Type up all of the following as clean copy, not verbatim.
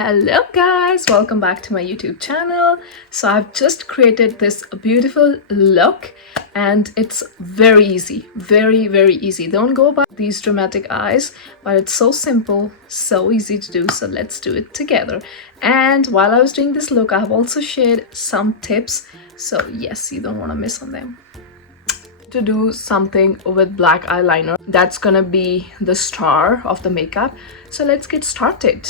Hello guys, welcome back to my YouTube channel. So I've just created this beautiful look and it's very easy, very easy. Don't go about these dramatic eyes, but it's so simple, so easy to do. So let's do it together. And while I was doing this look, I have also shared some tips, so yes, you don't want to miss on them. To do something with black eyeliner, that's gonna be the star of the makeup. So let's get started.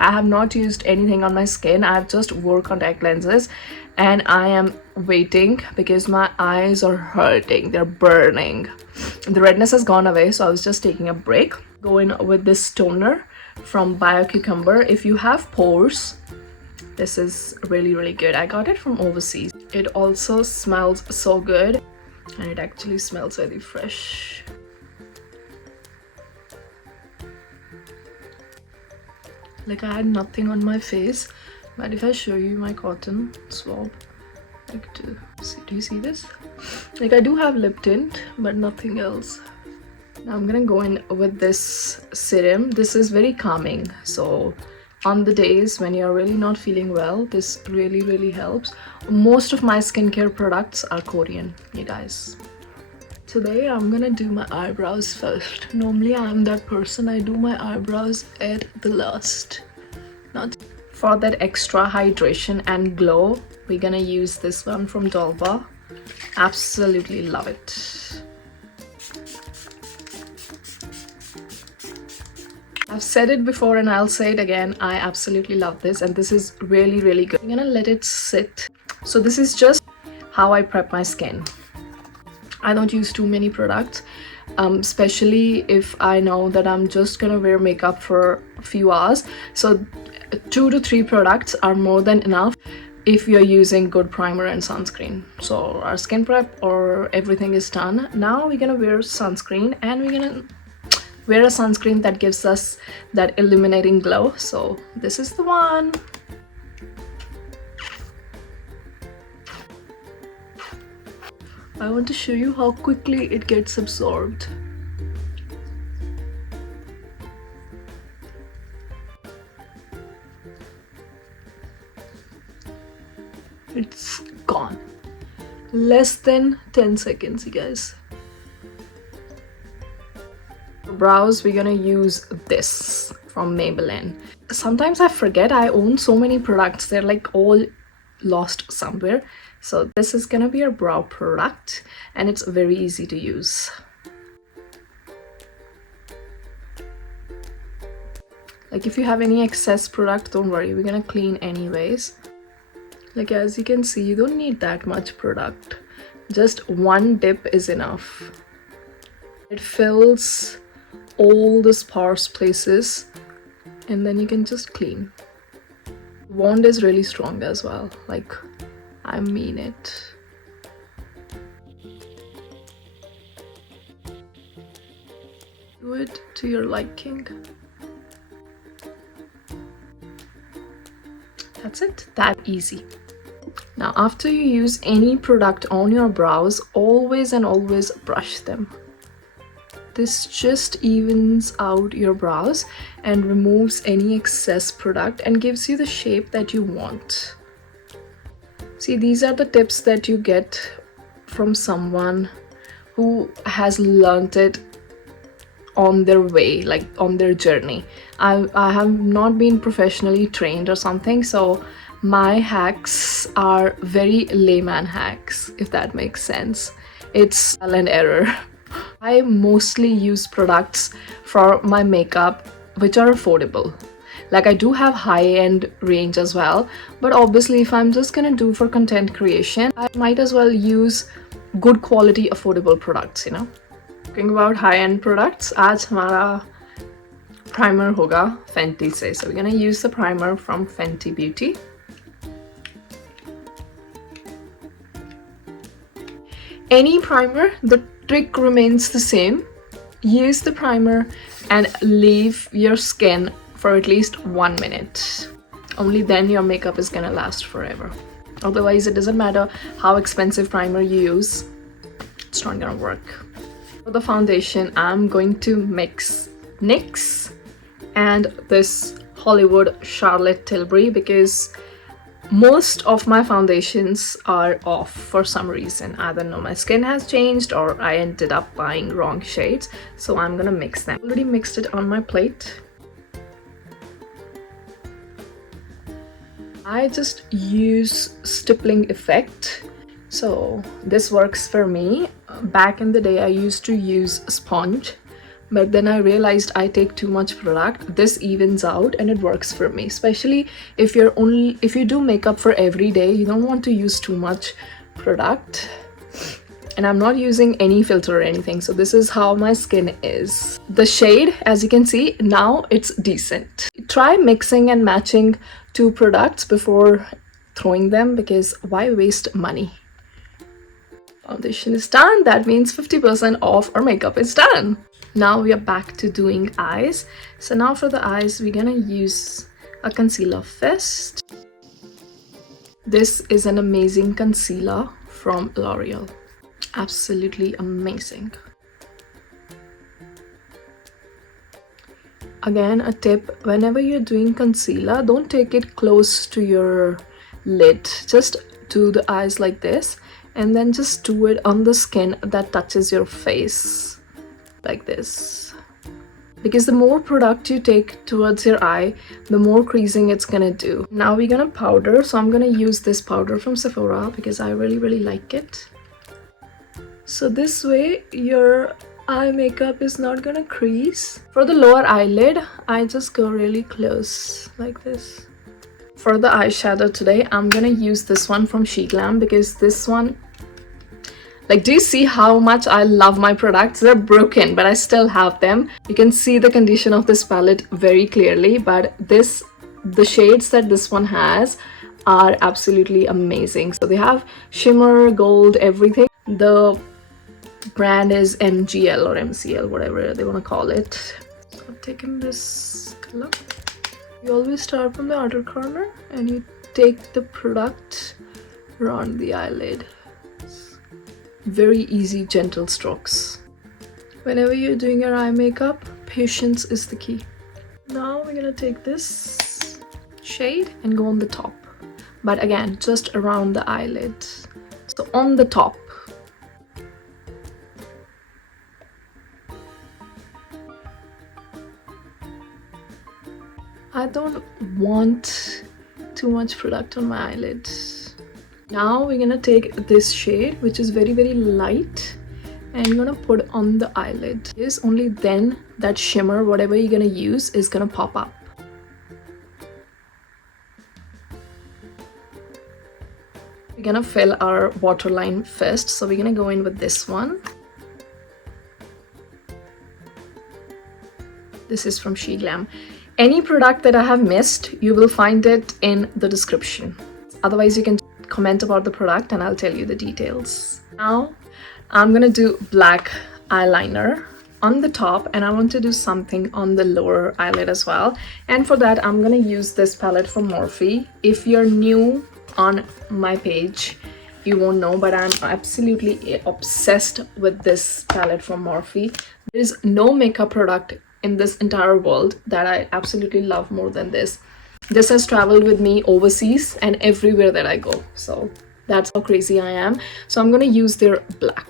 I have not used anything on my skin. I have just wore contact lenses and I am waiting because my eyes are hurting. They're burning. The redness has gone away, so I was just taking a break. Going with this toner from Bio Cucumber. If you have pores, this is really good. I got it from overseas. It also smells so good and it actually smells very fresh. Like, I had nothing on my face, but if I show you my cotton swab, like, do you see this? Like, I do have lip tint, but nothing else. Now I'm gonna go in with this serum. This is very calming, so on the days when you're really not feeling well, this really helps. Most of my skincare products are Korean, you guys. Today I'm gonna do my eyebrows first. Normally I'm that person, I do my eyebrows at the last. Not for that extra hydration and glow, we're gonna use this one from Dolba. Absolutely love it. I've said it before and I'll say it again, I absolutely love this and this is really good. I'm gonna let it sit. So this is just how I prep my skin. I don't use too many products, especially if I know that I'm just gonna wear makeup for a few hours. So 2 to 3 products are more than enough if you're using good primer and sunscreen. So our skin prep or everything is done. Now we're gonna wear sunscreen and we're gonna wear a sunscreen that gives us that illuminating glow. So this is the one. I want to show you how quickly it gets absorbed. It's gone. Less than 10 seconds, you guys. For brows, we're gonna use this from Maybelline. Sometimes I forget I own so many products. They're like all lost somewhere. So this is gonna be a brow product and it's very easy to use. Like, if you have any excess product, don't worry, we're gonna clean anyways. Like, as you can see, you don't need that much product. Just one dip is enough. It fills all the sparse places and then you can just clean. Wand is really strong as well, like, I mean it. Do it to your liking. That's it, that easy. Now after you use any product on your brows, always brush them. This just evens out your brows and removes any excess product and gives you the shape that you want. See, these are the tips that you get from someone who has learned it on their way, like on their journey. I have not been professionally trained or something, so my hacks are very layman hacks, if that makes sense. It's trial and error. I mostly use products for my makeup which are affordable. Like, I do have high-end range as well, but obviously if I'm just gonna do for content creation, I might as well use good quality affordable products, you know. Talking about high-end products, आज हमारा primer होगा Fenty से. So we're gonna use the primer from Fenty Beauty. Any primer, the trick remains the same. Use the primer and leave your skin for at least 1 minute. Only then your makeup is gonna last forever. Otherwise, it doesn't matter how expensive primer you use, it's not gonna work. For the foundation, I'm going to mix NYX and this Hollywood Charlotte Tilbury because most of my foundations are off for some reason. I don't know, my skin has changed or I ended up buying wrong shades. So I'm gonna mix them. Already mixed it on my plate. I just use stippling effect. So this works for me. Back in the day I used to use sponge, but then I realized I take too much product. This evens out and it works for me, especially if you do makeup for every day. You don't want to use too much product, and I'm not using any filter or anything. So this is how my skin is. The shade, as you can see now, it's decent. Try mixing and matching two products before throwing them, because why waste money? Foundation is done. That means 50% off our makeup is done. Now we are back to doing eyes. So now for the eyes, we're gonna use a concealer first. This is an amazing concealer from L'Oreal. Absolutely amazing. Again, a tip, whenever you're doing concealer, don't take it close to your lid. Just do the eyes like this, and then just do it on the skin that touches your face. Like this, because the more product you take towards your eye, the more creasing it's gonna do. Now we're gonna powder, so I'm gonna use this powder from Sephora because I really like it. So this way your eye makeup is not gonna crease. For the lower eyelid, I just go really close like this. For the eyeshadow today, I'm gonna use this one from Glam because this one, like, do you see how much I love my products? They're broken, but I still have them. You can see the condition of this palette very clearly, but the shades that this one has are absolutely amazing. So they have shimmer, gold, everything. The brand is MGL or MCL, whatever they want to call it. So I've taken this color. You always start from the outer corner and you take the product around the eyelid. Very easy, gentle strokes. Whenever you're doing your eye makeup, patience is the key. Now we're gonna take this shade and go on the top, but again, just around the eyelid. So on the top. I don't want too much product on my eyelid. Now we're gonna take this shade, which is very light, and I'm gonna put on the eyelid. It's only then that shimmer, whatever you're gonna use, is gonna pop up. We're gonna fill our waterline first, so we're gonna go in with this one. This is from Glam. Any product that I have missed, you will find it in the description. Otherwise, you can comment about the product and I'll tell you the details. Now I'm gonna do black eyeliner on the top, and I want to do something on the lower eyelid as well. And for that, I'm gonna use this palette from Morphe. If you're new on my page, you won't know, but I'm absolutely obsessed with this palette from Morphe. There is no makeup product in this entire world that I absolutely love more than this. This has traveled with me overseas and everywhere that I go. So that's how crazy I am. So I'm gonna use their black.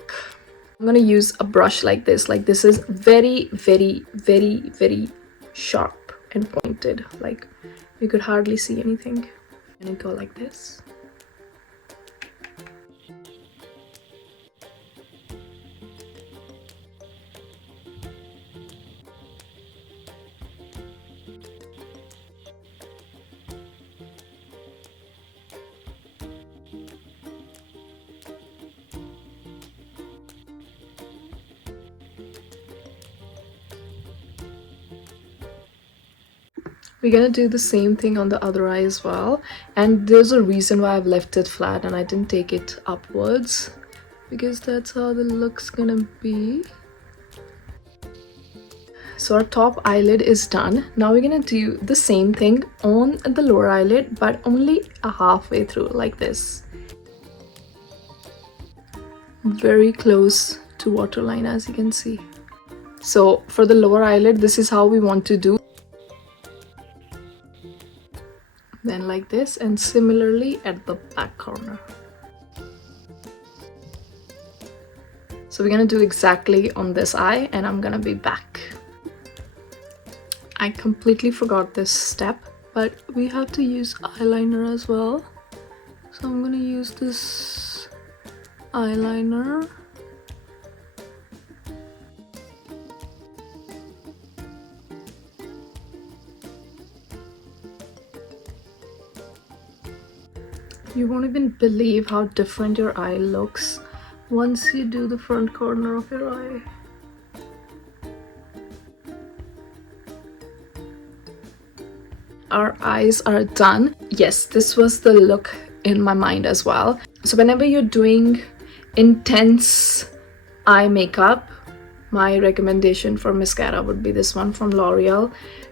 I'm gonna use a brush like this. Like, this is very sharp and pointed. Like, you could hardly see anything. And it go like this. We're gonna do the same thing on the other eye as well, and there's a reason why I've left it flat and I didn't take it upwards, because that's how the look's gonna be. So our top eyelid is done. Now we're gonna do the same thing on the lower eyelid, but only halfway through, like this. Very close to waterline, as you can see. So for the lower eyelid, this is how we want to do. then like this, and similarly at the back corner. So we're gonna do exactly on this eye, and I'm gonna be back. I completely forgot this step, but we have to use eyeliner as well. So I'm gonna use this eyeliner. You won't even believe how different your eye looks once you do the front corner of your eye. Our eyes are done. Yes, this was the look in my mind as well. So whenever you're doing intense eye makeup, my recommendation for mascara would be this one from L'Oreal.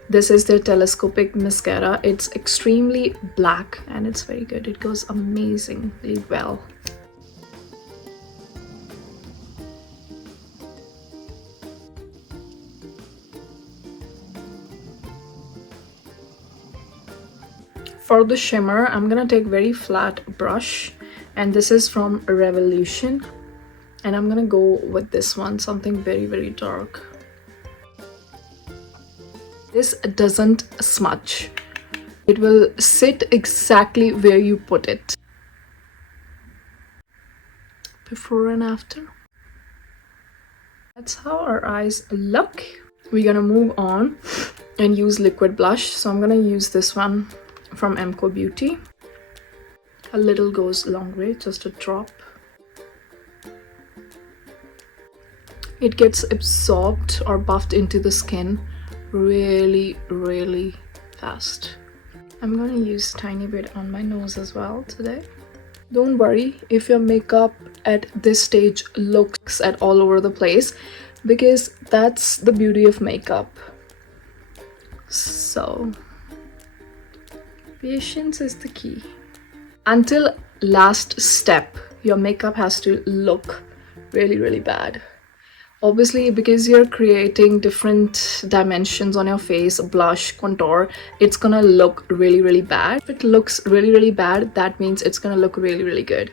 This is their telescopic mascara. It's extremely black and it's very good. It goes amazingly well. For the shimmer, I'm gonna take very flat brush, and this is from Revolution, and I'm gonna go with this one, something very dark. This doesn't smudge. It will sit exactly where you put it. Before and after. That's how our eyes look. We're gonna move on and use liquid blush. So I'm gonna use this one from Emco Beauty. A little goes a long way, just a drop. It gets absorbed or buffed into the skin really fast. I'm gonna use tiny bit on my nose as well today. Don't worry if your makeup at this stage looks at all over the place, because that's the beauty of makeup. So patience is the key. Until last step, your makeup has to look really bad. Obviously, because you're creating different dimensions on your face, blush, contour, it's gonna look really bad. If it looks really bad, that means it's gonna look really good.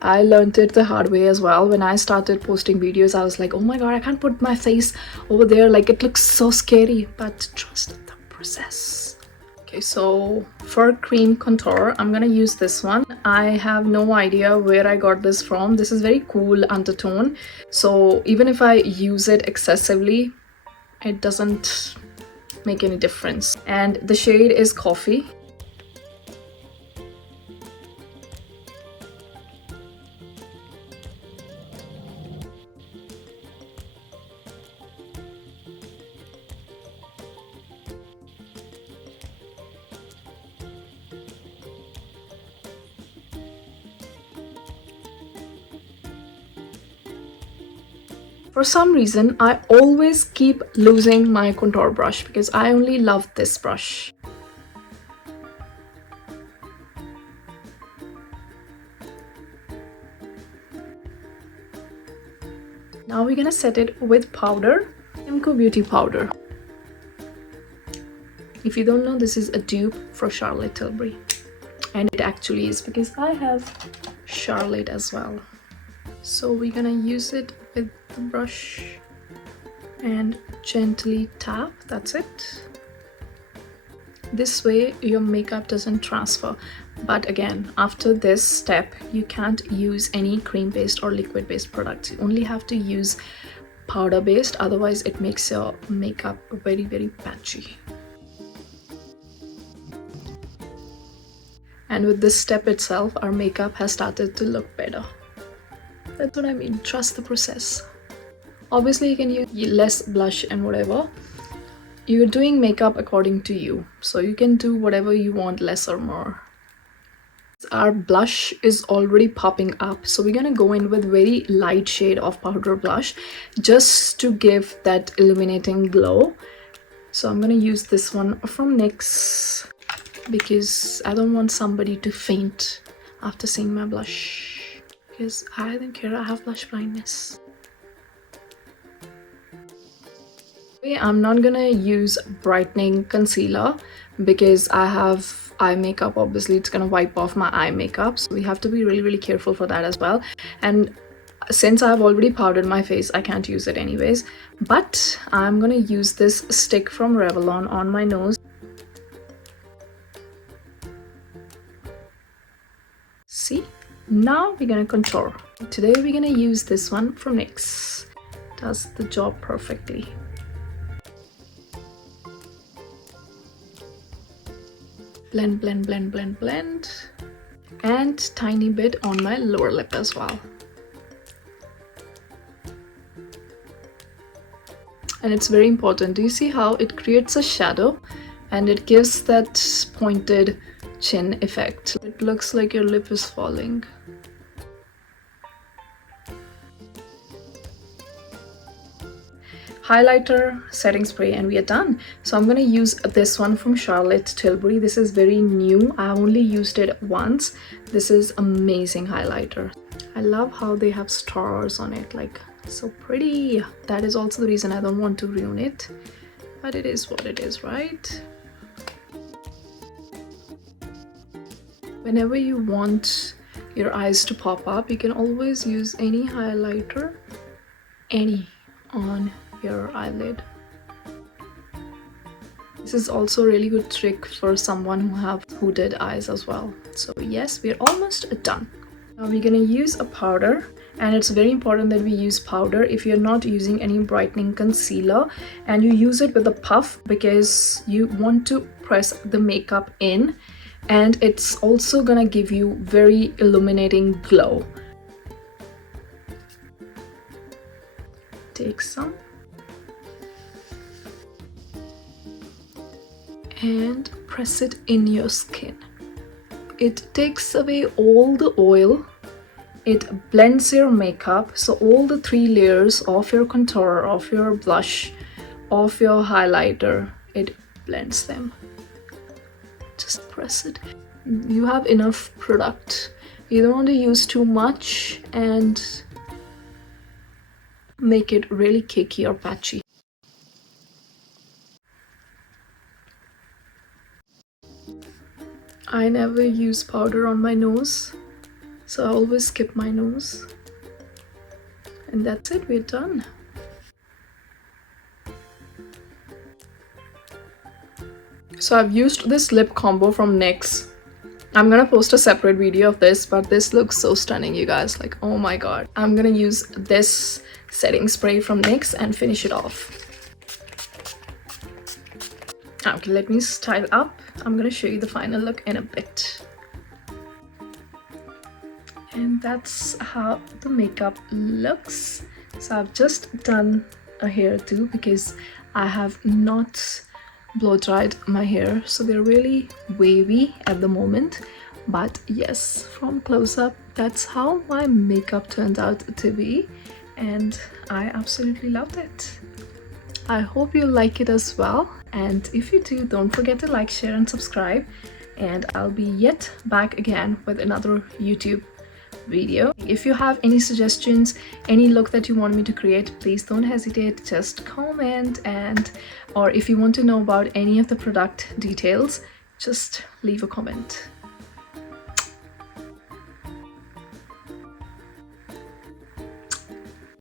I learned it the hard way as well. When I started posting videos, I was like, oh my god, I can't put my face over there, like it looks so scary. But trust the process. Okay, so for cream contour, I'm gonna use this one. I have no idea where I got this from. This is very cool undertone. So even if I use it excessively, it doesn't make any difference. And the shade is Coffee. For some reason, I always keep losing my contour brush because I only love this brush. Now we're gonna set it with powder, Emco Beauty powder. If you don't know, this is a dupe for Charlotte Tilbury. And it actually is, because I have Charlotte as well. So we're gonna use it with the brush and gently tap. That's it. This way your makeup doesn't transfer. But again, after this step, you can't use any cream based or liquid based products. You only have to use powder based, otherwise it makes your makeup very patchy. And with this step itself, our makeup has started to look better. That's what I mean, trust the process. Obviously you can use less blush and whatever. You're doing makeup according to you, so you can do whatever you want, less or more. Our blush is already popping up, so we're gonna go in with very light shade of powder blush just to give that illuminating glow. So I'm gonna use this one from NYX because I don't want somebody to faint after seeing my blush. Because I don't care, I have blush blindness. Okay, I'm not gonna use brightening concealer because I have eye makeup. Obviously it's gonna wipe off my eye makeup, so we have to be really careful for that as well. And since I've already powdered my face, I can't use it anyways, but I'm gonna use this stick from Revlon on my nose. See, now we're gonna contour. Today we're gonna use this one from NYX. Does the job perfectly. Blend, blend, blend, blend, blend, and tiny bit on my lower lip as well. And it's very important. Do you see how it creates a shadow and it gives that pointed chin effect? It looks like your lip is falling. Highlighter, setting spray, and we are done. So I'm going to use this one from Charlotte Tilbury. This is very new. I only used it once. This is amazing highlighter. I love how they have stars on it, like so pretty. That is also the reason I don't want to ruin it, but it is what it is, right? Whenever you want your eyes to pop up, you can always use any highlighter, on your eyelid. This is also a really good trick for someone who have hooded eyes as well. So yes, we're almost done. Now we're gonna use a powder, and it's very important that we use powder if you're not using any brightening concealer, and you use it with a puff because you want to press the makeup in, and it's also gonna give you very illuminating glow. Take some and press it in your skin. It takes away all the oil, it blends your makeup, so all the 3 layers of your contour, of your blush, of your highlighter, it blends them. Just press it. You have enough product. You don't want to use too much and make it really cakey or patchy. I never use powder on my nose, so I always skip my nose. And that's it, we're done. So I've used this lip combo from NYX. I'm gonna post a separate video of this, but this looks so stunning, you guys. Like, oh my god. I'm gonna use this setting spray from NYX and finish it off. Okay, let me style up. I'm gonna show you the final look in a bit. And that's how the makeup looks. So I've just done a hairdo because I have not blow dried my hair, so they're really wavy at the moment. But yes, from close up, that's how my makeup turned out to be, and I absolutely loved it. I hope you like it as well, and if you do, don't forget to like, share and subscribe, and I'll be yet back again with another YouTube video. If you have any suggestions, any look that you want me to create, please don't hesitate, just comment, and or if you want to know about any of the product details, just leave a comment.